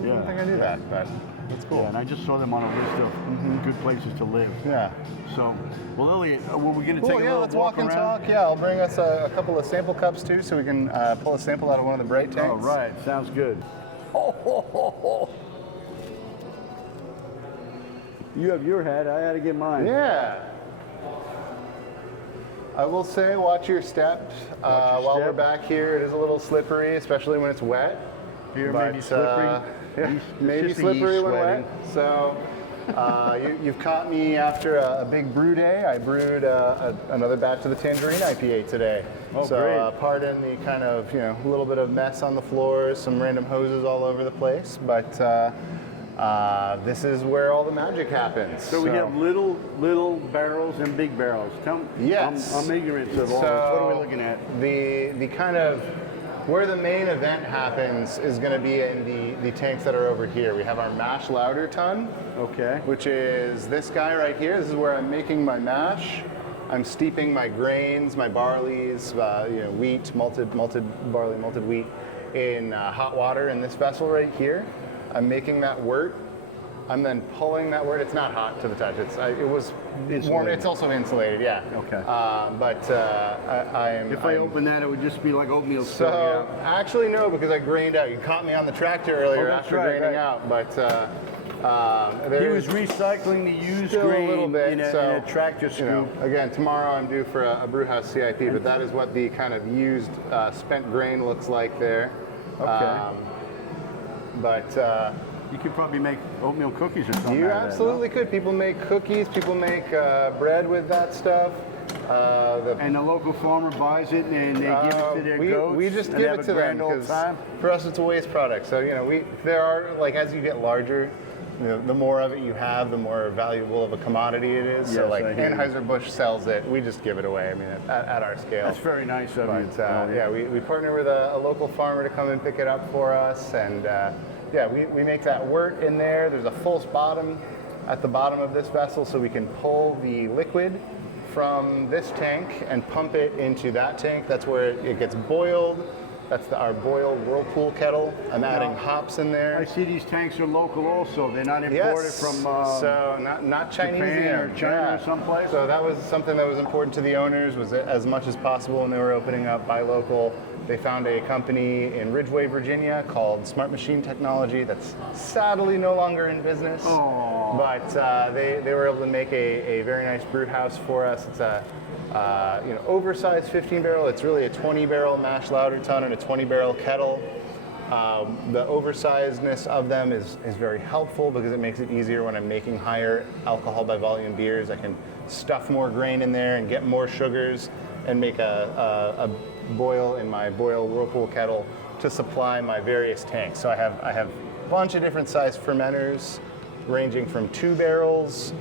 Yeah. think I knew that, but that's cool. Yeah, and I just saw them on a list of good places to live. Yeah. So, well, Elliot, were we going to take a Cool, yeah, little let's walk and around? talk. Yeah, I'll bring us a couple of sample cups too, so we can pull a sample out of one of the bright tanks. Oh, right. Sounds good. You have your hat. I had to get mine. Yeah. I will say, watch your steps while we're back here. It is a little slippery, especially when it's wet. Beer But, may be slippery. maybe just the slippery yeast when sweating. wet. So you've caught me after a big brew day. I brewed another batch of the Tangerine IPA today. Oh, so great. pardon the kind of a little bit of mess on the floors, some random hoses all over the place, but this is where all the magic happens. So we have little barrels and big barrels. Tell me. Yes. I'm ignorant of all this. What are we looking at? The kind of where the main event happens is going to be in the tanks that are over here. We have our mash lauter ton, Okay. which is this guy right here. This is where I'm making my mash. I'm steeping my grains, my barleys, wheat, malted barley, malted wheat in hot water in this vessel right here. I'm making that wort. I'm then pulling that wort. It's not hot to the touch. It was warm. Insulated. It's also insulated, yeah. Okay. If I open that, it would just be like oatmeal spilling So out. actually no, because I grained out. You caught me on the tractor earlier that's after right, graining right. out, but He was recycling the used still grain a little bit. in a So tractor scoop. again, tomorrow I'm due for a brewhouse CIP, but that is what the kind of used spent grain looks like there. Okay. But You could probably make oatmeal cookies or something. you out of that, absolutely could. People make cookies. People make bread with that stuff. no? And the local farmer buys it and they give it to their goats. We just and give have it a to them grand old because time. for us it's a waste product. So there are, like, as you get larger, the more of it you have, the more valuable of a commodity it is. So Yes, like I hear you. Anheuser-Busch sells it, we just give it away. I mean, at our scale. That's very nice of you. But we partner with a local farmer to come and pick it up for us, and we make that wort in there. There's a false bottom at the bottom of this vessel, so we can pull the liquid from this tank and pump it into that tank. That's where it gets boiled. That's our boiled whirlpool kettle. I'm adding hops in there. I see these tanks are local also. They're not imported Yes. from So not Chinese Japan or either. China or someplace? So that was something that was important to the owners, was that as much as possible when they were opening up, buy local. They found a company in Ridgeway, Virginia called Smart Machine Technology that's sadly no longer in business. Aw. But they were able to make a very nice brew house for us. It's a oversized 15 barrel. It's really a 20 barrel mash lauter ton and a 20 barrel kettle. The oversizedness of them is very helpful because it makes it easier when I'm making higher alcohol by volume beers. I can stuff more grain in there and get more sugars and make a boil in my boil whirlpool kettle to supply my various tanks. So I have a bunch of different size fermenters ranging from 2 barrels,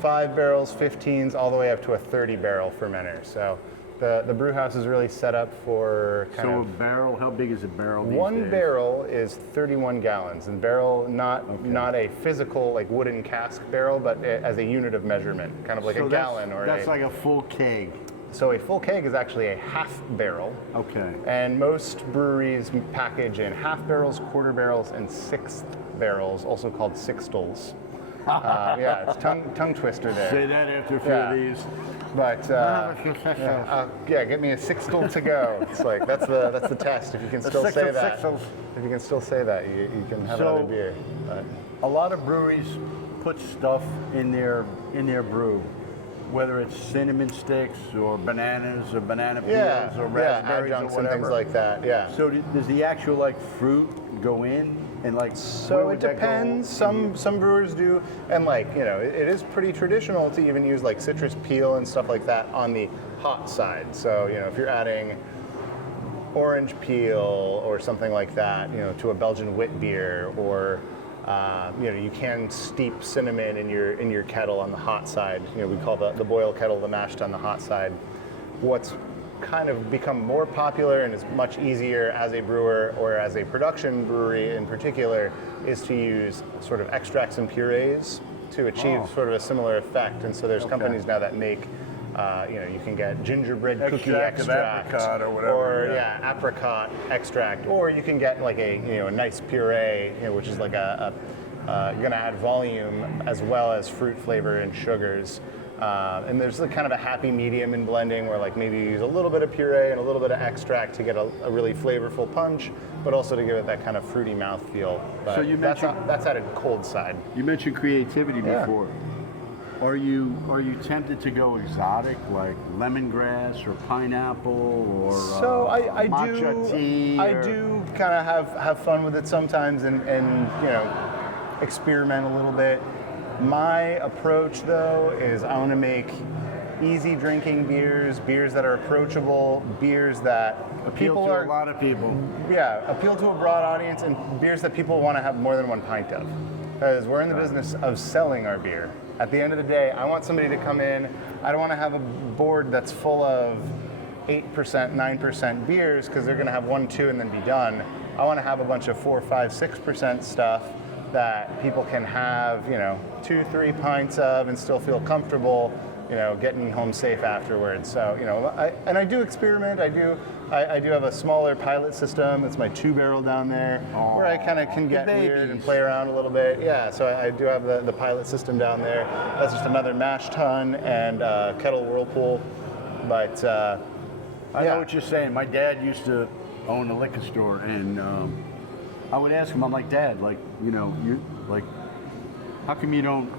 5 barrels, 15s, all the way up to a 30 barrel fermenter. So the brew house is really set up for kind of... So a barrel, how big is a barrel these One days? barrel is 31 gallons, and barrel not a physical like wooden cask barrel, but as a unit of measurement, kind of like So a gallon or that's like a full keg. So a full keg is actually a half barrel. Okay. And most breweries package in half barrels, quarter barrels, and sixth barrels, also called sixtels. Yeah, it's tongue twister there. Say that after a few of these. But get me a sixtel to go. It's like that's the test. If you can still say that, if you can still say that, you can have another beer. But a lot of breweries put stuff in their brew, whether it's cinnamon sticks or bananas or banana peels or raspberries adjuncts or whatever. and things like that. Yeah. So does the actual like fruit go in and like? So it depends. Some brewers do, and like it is pretty traditional to even use like citrus peel and stuff like that on the hot side. So if you're adding orange peel or something like that, to a Belgian wit beer, or you can steep cinnamon in your kettle on the hot side. We call the boil kettle the mashed on the hot side. What's kind of become more popular and is much easier as a brewer or as a production brewery in particular is to use sort of extracts and purees to achieve sort of a similar effect. And so there's companies now that make you can get gingerbread cookie extract of apricot or whatever, apricot extract, or you can get like a nice puree, which is like you're going to add volume as well as fruit flavor and sugars. And there's kind of a happy medium in blending where like maybe you use a little bit of puree and a little bit of extract to get a really flavorful punch, but also to give it that kind of fruity mouthfeel. But So you mentioned that's at a cold side. You mentioned creativity before. Are you tempted to go exotic like lemongrass or pineapple or so I matcha tea? I do kind of have fun with it sometimes and experiment a little bit. My approach, though, is I want to make easy drinking beers that are approachable, beers that appeal to a lot of people. Yeah, appeal to a broad audience, and beers that people want to have more than one pint of. Because we're in the business of selling our beer. At the end of the day, I want somebody to come in. I don't want to have a board that's full of 8%, 9% beers because they're going to have 1, 2, and then be done. I want to have a bunch of 4, 5, 6% stuff that people can have, 2, 3 pints of and still feel comfortable, getting home safe afterwards. So, I do experiment. I do have a smaller pilot system. It's my 2-barrel down there where I kind of can get weird and play around a little bit. Yeah, so I do have the pilot system down there. That's just another mash tun and kettle whirlpool. But I know what you're saying. My dad used to own a liquor store, and I would ask him, I'm like, Dad, like, you like, how come you don't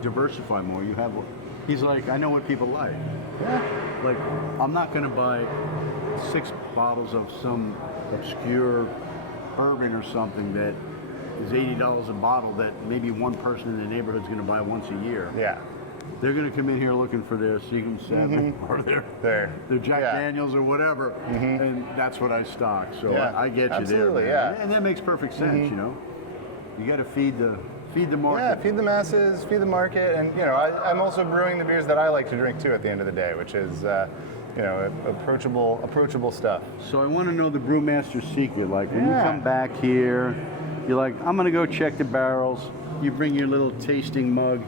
diversify more? You have, he's like, I know what people like. Yeah. Like, I'm not going to buy 6 bottles of some obscure bourbon or something that is $80 a bottle that maybe one person in the neighborhood is going to buy once a year. Yeah. They're going to come in here looking for their Seagram 7 or their Jack Daniels or whatever, and that's what I stock. So I get you there, man. Yeah. And that makes perfect sense, You got to feed the market. Yeah, feed the masses, feed the market, and I'm also brewing the beers that I like to drink too at the end of the day, which is approachable stuff. So I want to know the Brewmaster secret. Like when you come back here, you're like, I'm gonna go check the barrels. You bring your little tasting mug.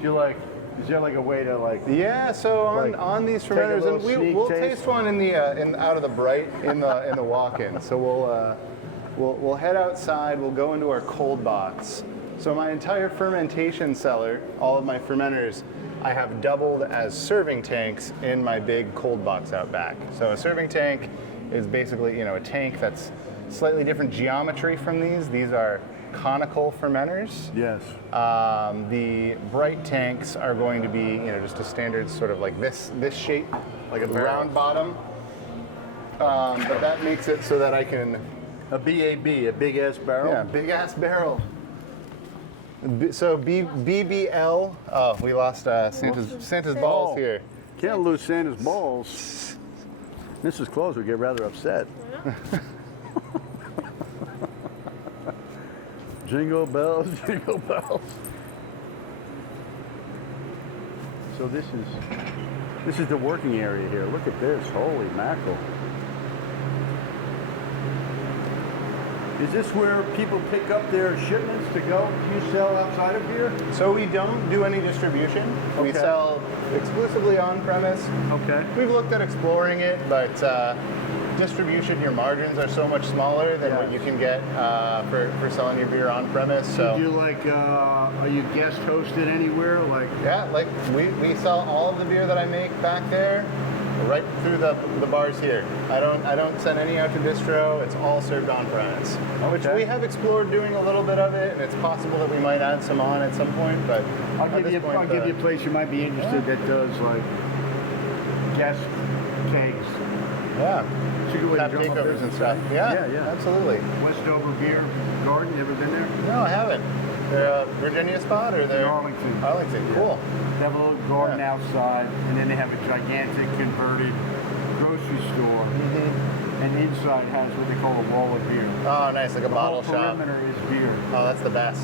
You're like, is there like a way to like? Yeah, so on these fermenters, and we'll taste one in out of the bright in the walk-in. So we'll head outside. We'll go into our cold box. So my entire fermentation cellar, all of my fermenters, I have doubled as serving tanks in my big cold box out back. So a serving tank is basically a tank that's slightly different geometry from these. These are conical fermenters. Yes. The bright tanks are going to be, just a standard sort of like this shape, like a round bottom. But that makes it so that I can A BAB, a big ass barrel. Yeah, big ass barrel. So BBL. Oh, we lost Santa's balls here. Can't lose Santa's balls. Mrs. Claus would get rather upset. Jingle bells, jingle bells. So this is the working area here. Look at this. Holy mackerel. Is this where people pick up their shipments to go to sell outside of here? So we don't do any distribution. We Okay. sell exclusively on premise. Okay. We've looked at exploring it, but distribution, your margins are so much smaller than what you can get for selling your beer on premise. So Do you like, are you guest hosted anywhere? Like, yeah, like we sell all of the beer that I make back there, right through the bars here. I don't send any out to distro. It's all served on premise, which Okay. we have explored doing a little bit of it, and it's possible that we might add some on at some point. But I'll at give this you point, a place you might be interested that does like guest kegs. yeah, So you go have and drum up takeovers there. and stuff. Yeah, Yeah. absolutely. Westover Beer Garden, you ever been there? No, I haven't. They're a Virginia spot, or they're Arlington. Arlington, Yeah. cool. They have a little garden Yeah. outside, and then they have a gigantic converted grocery store. Mm-hmm. And inside has what they call a wall of beer. Oh, nice, like a The bottle whole shop. perimeter is beer. Oh, that's the best.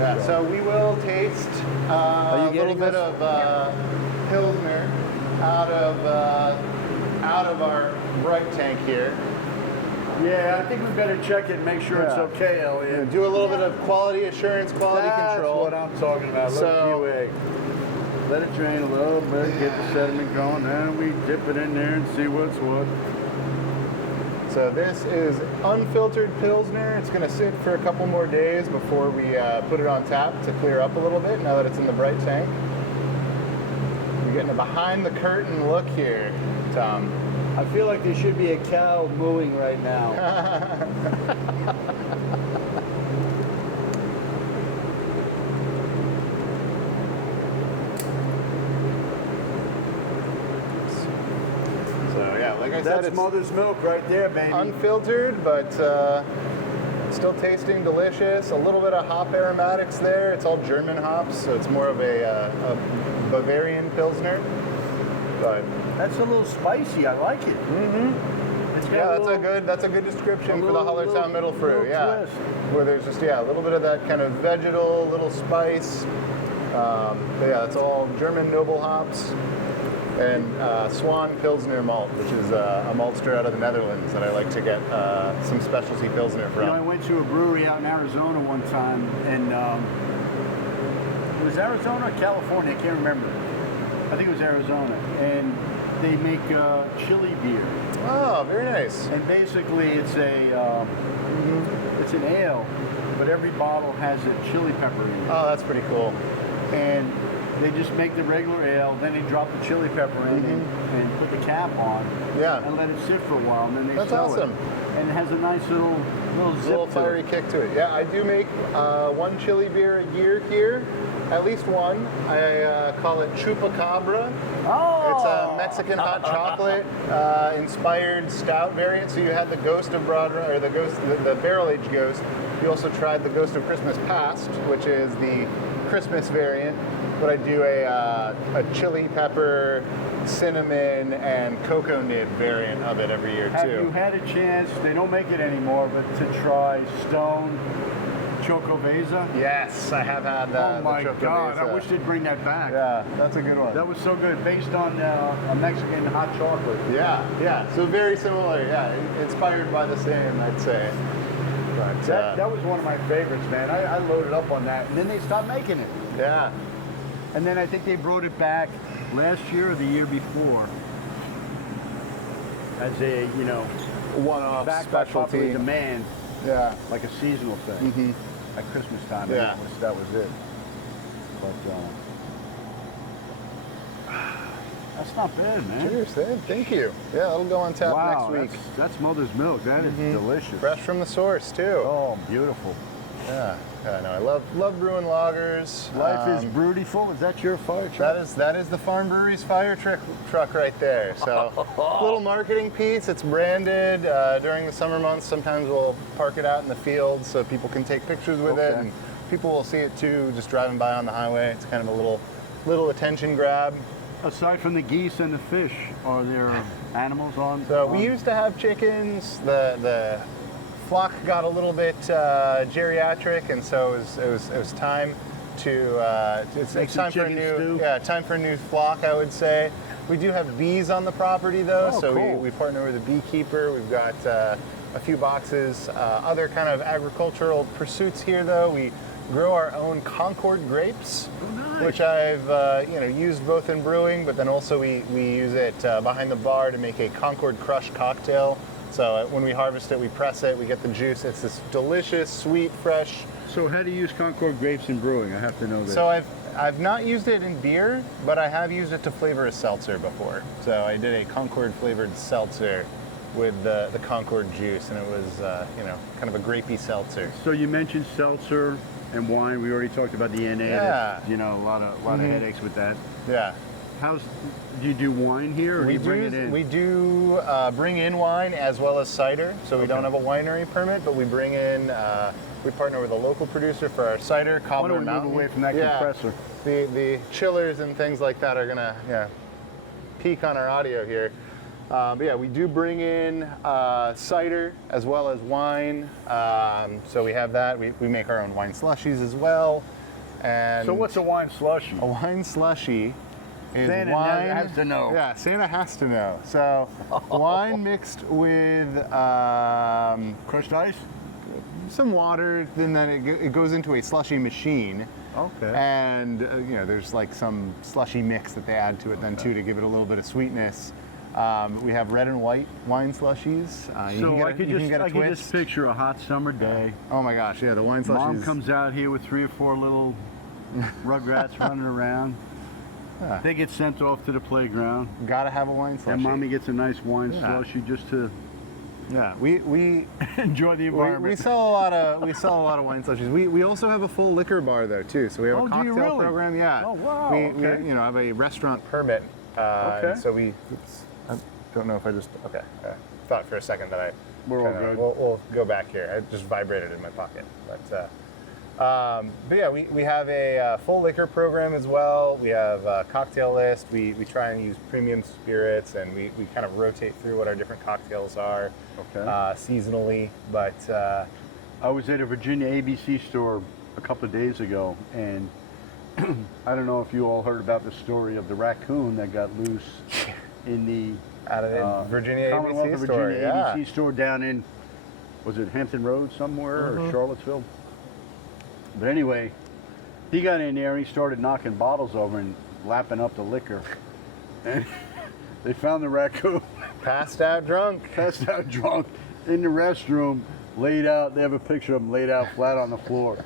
Yeah, so we will taste you a little getting bit this? of Pilsner out of our bright tank here. Yeah, I think we better check it and make sure it's Yeah. okay, Elliot. Do a little bit of quality assurance, quality That's control. what I'm talking about. Look, So- QA. Let it drain a little bit, get the sediment going, then we dip it in there and see what's what. So this is unfiltered Pilsner. It's going to sit for a couple more days before we put it on tap to clear up a little bit now that it's in the bright tank. You're getting a behind the curtain look here, Tom. I feel like there should be a cow mooing right now. So yeah, like I said, That's it's mother's milk right there, baby. unfiltered, but still tasting delicious. A little bit of hop aromatics there. It's all German hops, so it's more of a Bavarian Pilsner. But That's a little spicy. I like it. It's got yeah, that's a good description for the Hallertau Middle Fruit. little Yeah, twist. where there's just a little bit of that kind of vegetal, little spice. But yeah, it's all German noble hops. And Swan Pilsner malt, which is a maltster out of the Netherlands that I like to get some specialty Pilsner from. You know, I went to a brewery out in Arizona one time, and it was Arizona or California, I can't remember. I think it was Arizona, and they make chili beer. Oh, very nice. And basically, it's it's an ale, but every bottle has a chili pepper in it. Oh, that's pretty cool. And they just make the regular ale, then they drop the chili pepper in and put the cap on. Yeah. And let it sit for a while, and then they That's sell awesome. it. And it has a nice little zip Little to fiery it. kick to it. Yeah, I do make one chili beer a year here, at least one. I call it Chupacabra. Oh! It's a Mexican hot chocolate inspired stout variant. So you had the Ghost of Broad Run, or the barrel aged Ghost. You also tried the Ghost of Christmas Past, which is the Christmas variant. But I do a chili pepper, cinnamon, and cocoa nib variant of it every year Have too. you had a chance, they don't make it anymore, but to try Stone Chocoveza? Yes, I have had that. Oh my God, I wish they'd bring that back. Yeah, that's a good one. That was so good, based on a Mexican hot chocolate. Yeah. So very similar. Yeah, inspired by the same, I'd say. But That was one of my favorites, man. I loaded up on that, and then they stopped making it. yeah. And then I think they brought it back last year or the year before as a, One-off back by popular specialty. demand, Yeah. like a seasonal thing at Christmas time. and Yeah. that was it. But that's not bad, man. Cheers, Ed. Thank you. Yeah, it'll go on tap Wow, next week. that's mother's milk. That is delicious. Fresh from the source too. Oh, beautiful. Yeah, no, I love brewing lagers. Life is beautiful. Is that your fire truck? That is the Farm Brewery's fire truck right there. So little marketing piece. It's branded during the summer months. Sometimes we'll park it out in the field so people can take pictures with it, and people will see it too, just driving by on the highway. It's kind of a little attention grab. Aside from the geese and the fish, are there animals on? So we used to have chickens. The flock got a little bit geriatric, and so it was time to it's time for a new time for a new flock, I would say. We do have bees on the property though, so cool. we partner with a beekeeper. We've got a few boxes. Other kind of agricultural pursuits here though. We grow our own Concord grapes, which I've used both in brewing, but then also we use it behind the bar to make a Concord Crush cocktail. So when we harvest it, we press it, we get the juice. It's this delicious, sweet, fresh. So how do you use Concord grapes in brewing? I have to know this. So I've not used it in beer, but I have used it to flavor a seltzer before. So I did a Concord flavored seltzer with the Concord juice, and it was kind of a grapey seltzer. So you mentioned seltzer and wine. We already talked about the NA. Yeah. A lot of headaches with that. Yeah. Do you do wine here, or do you bring it in? We do bring in wine as well as cider. So we don't have a winery permit, but we bring in. We partner with a local producer for our cider, Cobbler Mountain. Why don't we move away from that compressor? The chillers and things like that are gonna peak on our audio here. But yeah, we do bring in cider as well as wine. So we have that. We make our own wine slushies as well. And So what's a wine slushie? a wine slushie is Santa wine. has to know. Yeah, Santa has to know. So wine mixed with Crushed ice? some water, then it goes into a slushy machine. Okay. And there's like some slushy mix that they add to it then too to give it a little bit of sweetness. We have red and white wine slushies. I could just picture a hot summer day. Oh my gosh, yeah, the wine slushies. Mom comes out here with 3 or 4 little rugrats running around. Yeah. They get sent off to the playground. Gotta have a wine slushie. And mommy gets a nice wine slushie just to we enjoy the environment. We sell a lot of wine slushies. We also have a full liquor bar though too. So we have a cocktail program. Yeah. Oh wow. We have a restaurant permit. So I don't know if I just thought for a second that We're all good. We'll go back here. I just vibrated in my pocket, but yeah, we have a full liquor program as well. We have a cocktail list. We try and use premium spirits, and we kind of rotate through what our different cocktails are seasonally. But I was at a Virginia ABC store a couple of days ago, and I don't know if you all heard about the story of the raccoon that got loose in the Virginia Commonwealth ABC of store. Virginia ABC store down in, was it Hampton Road somewhere or Charlottesville? But anyway, he got in there and he started knocking bottles over and lapping up the liquor. And they found the raccoon. Passed out drunk in the restroom, laid out. They have a picture of him laid out flat on the floor.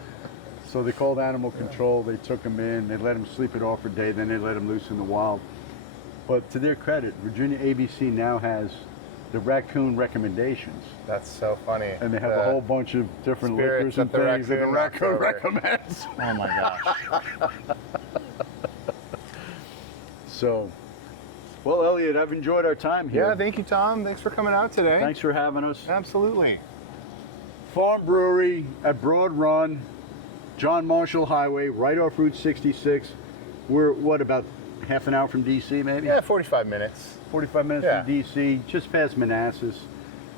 So they called animal control. They took him in. They let him sleep it off for a day. Then they let him loose in the wild. But to their credit, Virginia ABC now has the raccoon recommendations. That's so funny. And they have a whole bunch of different liquors and things that the raccoon recommends. Oh my gosh. So, well, Elliot, I've enjoyed our time here. Yeah, thank you, Tom. Thanks for coming out today. Thanks for having us. Absolutely. Farm Brewery at Broad Run, John Marshall Highway, right off Route 66. We're, what, about half an hour from D.C. maybe? Yeah, 45 minutes. 45 minutes from D.C., just past Manassas.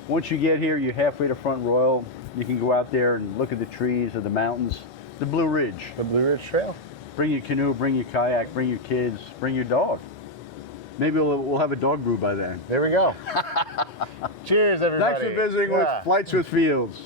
Once you get here, you're halfway to Front Royal. You can go out there and look at the trees or the mountains. The Blue Ridge. The Blue Ridge Trail. Bring your canoe, bring your kayak, bring your kids, bring your dog. Maybe we'll have a dog brew by then. There we go. Cheers, everybody. Thanks for visiting with Flights with Fields.